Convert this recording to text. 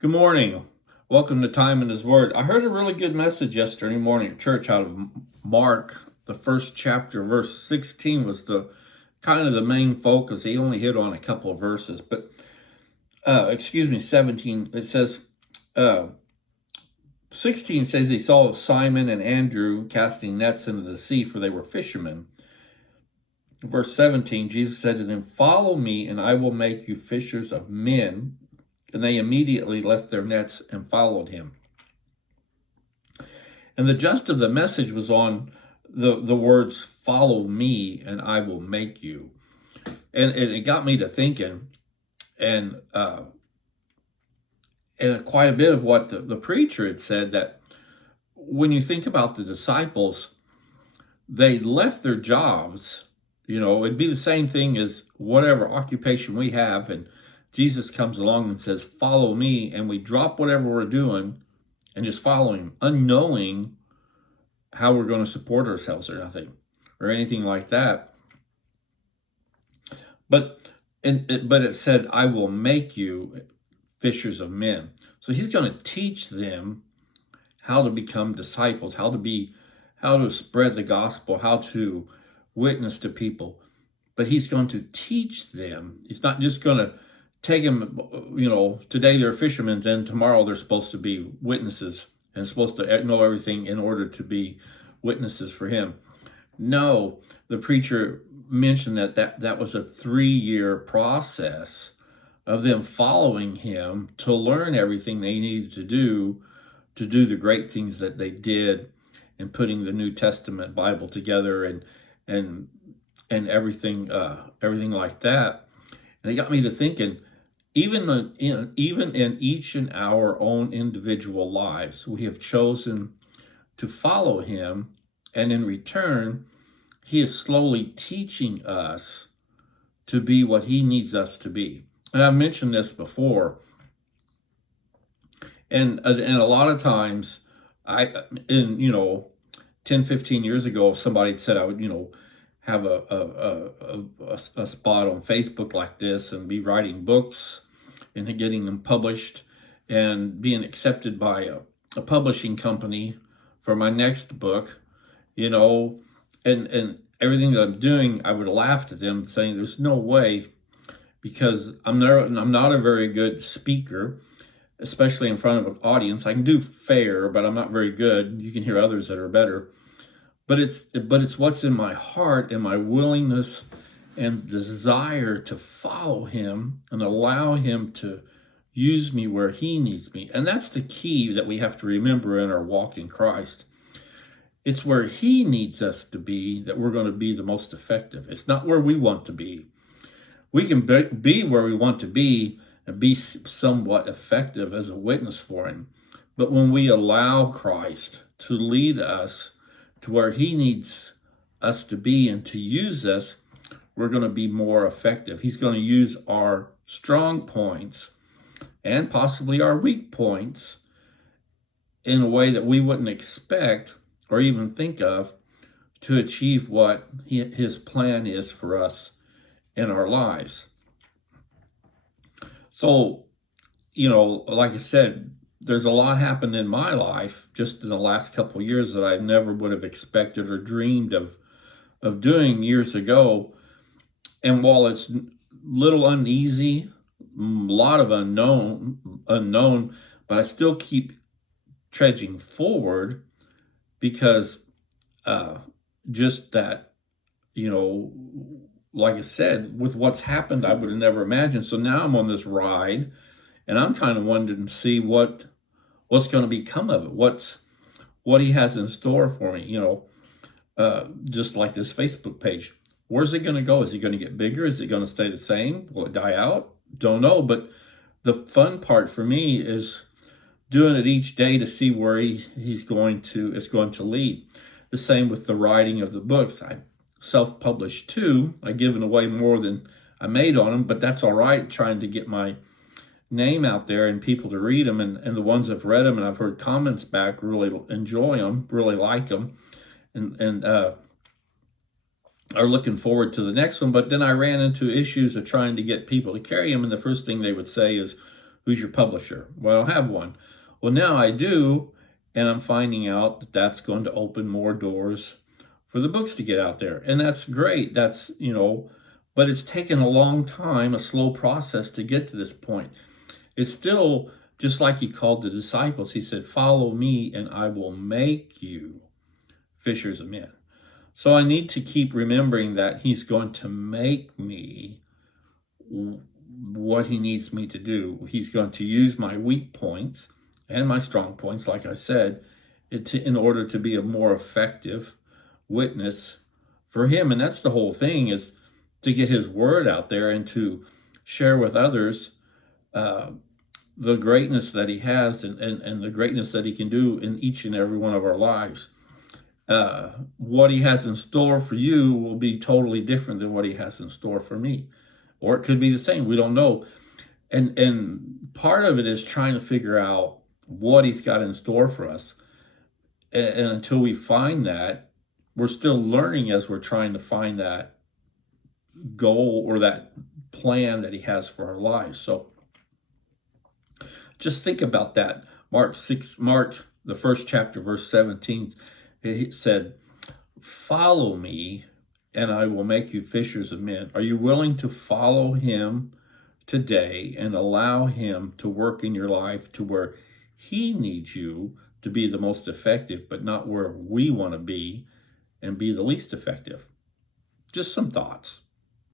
Good morning. Welcome to Time in His Word. I heard a really good message yesterday morning at church out of Mark, the first chapter, verse 16 was the kind of the main focus. He only hit on a couple of verses, but 17. It says, 16 says he saw Simon and Andrew casting nets into the sea, for they were fishermen. Verse 17, Jesus said to them, "Follow me, and I will make you fishers of men." And they immediately left their nets and followed him. And the gist of the message was on the words, "Follow me, and I will make you." And it got me to thinking, and quite a bit of what the preacher had said, that when you think about the disciples, they left their jobs. It'd be the same thing as whatever occupation we have, and Jesus comes along and says, "Follow me," and we drop whatever we're doing and just follow him, unknowing how we're going to support ourselves or nothing or anything like that. But it said, "I will make you fishers of men." So he's going to teach them how to become disciples, how to spread the gospel, how to witness to people. But he's going to teach them. He's not just going to take them, today they're fishermen, and tomorrow they're supposed to be witnesses and supposed to know everything in order to be witnesses for him. No, the preacher mentioned that was a 3-year process of them following him to learn everything they needed to do the great things that they did in putting the New Testament Bible together and everything like that. And it got me to thinking, even in each and our own individual lives, we have chosen to follow him, and in return, he is slowly teaching us to be what he needs us to be. And I've mentioned this before, and a lot of times, 10, 15 years ago, if somebody had said I would, have a spot on Facebook like this and be writing books and getting them published and being accepted by a publishing company for my next book, and everything that I'm doing, I would have laughed at them, saying there's no way, because I'm not a very good speaker, especially in front of an audience. I can do fair, but I'm not very good. You can hear others that are better. But it's what's in my heart and my willingness and desire to follow him and allow him to use me where he needs me. And that's the key that we have to remember in our walk in Christ. It's where he needs us to be that we're going to be the most effective. It's not where we want to be. We can be where we want to be and be somewhat effective as a witness for him. But when we allow Christ to lead us to where he needs us to be and to use us, we're going to be more effective. He's going to use our strong points and possibly our weak points in a way that we wouldn't expect or even think of to achieve what his plan is for us in our lives. So, like I said, there's a lot happened in my life just in the last couple of years that I never would have expected or dreamed of doing years ago. And while it's a little uneasy, a lot of unknown, but I still keep trudging forward because just that, like I said, with what's happened, I would have never imagined. So now I'm on this ride, and I'm kind of wondering to see what's going to become of it, what he has in store for me, just like this Facebook page. Where's it going to go? Is it going to get bigger? Is it going to stay the same? Will it die out? Don't know. But the fun part for me is doing it each day to see where is going to lead. The same with the writing of the books. I self-published 2. I've given away more than I made on them, but that's all right, trying to get my name out there and people to read them, and the ones that have read them and I've heard comments back really enjoy them, really like them, and are looking forward to the next one. But then I ran into issues of trying to get people to carry them, and the first thing they would say is, Who's your publisher? Well, I don't have one. Well, now I do, and I'm finding out that that's going to open more doors for the books to get out there. And that's great. That's, but it's taken a long time, a slow process to get to this point. It's still just like he called the disciples. He said, follow me and I will make you fishers of men. So I need to keep remembering that he's going to make me what he needs me to do. He's going to use my weak points and my strong points, like I said, in order to be a more effective witness for him. And that's the whole thing, is to get his word out there and to share with others the greatness that he has and the greatness that he can do in each and every one of our lives. What he has in store for you will be totally different than what he has in store for me. Or it could be the same. We don't know. And part of it is trying to figure out what he's got in store for us. And until we find that, we're still learning as we're trying to find that goal or that plan that he has for our lives. So just think about that. Mark, the first chapter, verse 17, it said, follow me and I will make you fishers of men. Are you willing to follow him today and allow him to work in your life to where he needs you to be the most effective, but not where we want to be and be the least effective? Just some thoughts.